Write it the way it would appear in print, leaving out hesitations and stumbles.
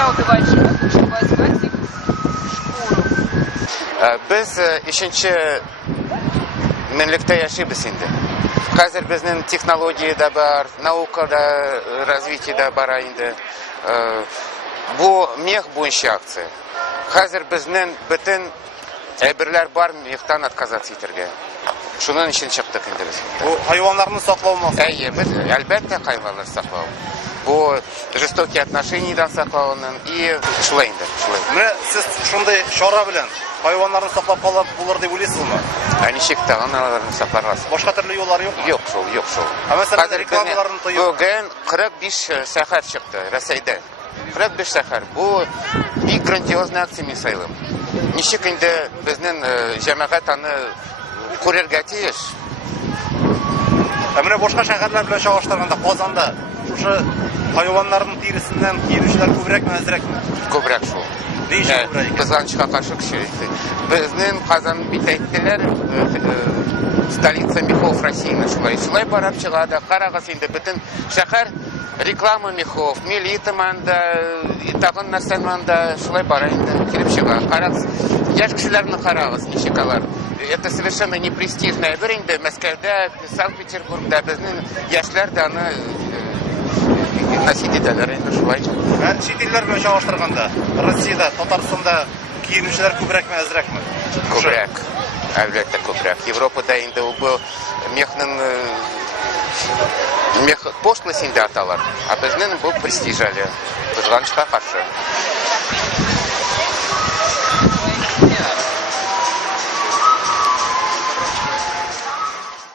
нельзя убивать животных, чтобы возьмать их шкуру. Biz işinci minlikte yaşayız şimdi. Hazır bizden teknolojiye de var, naukada, развитие de var indi. Bu meh boyunca akция. Hazır bizden bütün әйберләр бар мехтан отказаться итәргә. Шунын için чыктык инде без. Bu hayvanlarını saklaumas. Әйе, без әлбәттә хайваннар саклау. Bu жестокие отношениядан саклауның и шулай инде, шулай. Менә сез шундай чара белән hayvanlarны саклап калып булыр дип уйлыйсызмы? Ничек тә аналарны сакларга? Башка төрле юллар юкмы? Юк шул, юк шул. Мәсәлән, рекламаларны тыю. Бүген 45 шәһәр чыкты Рәсәйдә. 45 шәһәр. Бу бик грандиозный акция мисайлым. Ничек инде безнең җәмәгать аны күрергә тиеш. Менә башка шәһәрләр белән чагыштырганда Казанда шушы хайваннарның тиресеннән киенүчеләр күбрәкме, әзрәкме? Күбрәк шул. Кызганычка каршы кеше. Безнең Казан бит әйттеләр, столица мехов России шулай. Шулай барып чыга да, карагыз инде бөтен шәһәр реклама мехов, милита манда, и тагын нәрсән манда, шулай бара инде, килеп чыга. Карагыз, яшь кешеләрне карагыз, ничек алар. Это совершенно не престижная бер инде Мәскәүдә, Санкт-Петербургда безнең яшьләр дә аны носить итәләр инде шулай. Чит илләр белән чагыштырганда, Россиядә, Татарстанда киенүчеләр күбрәкме, әзрәкме? Күбрәк. Әлбәттә күбрәк. Европада инде бу мехның мех пошлость инде аталар. А безнең бу престиж әле. Кызганычка каршы.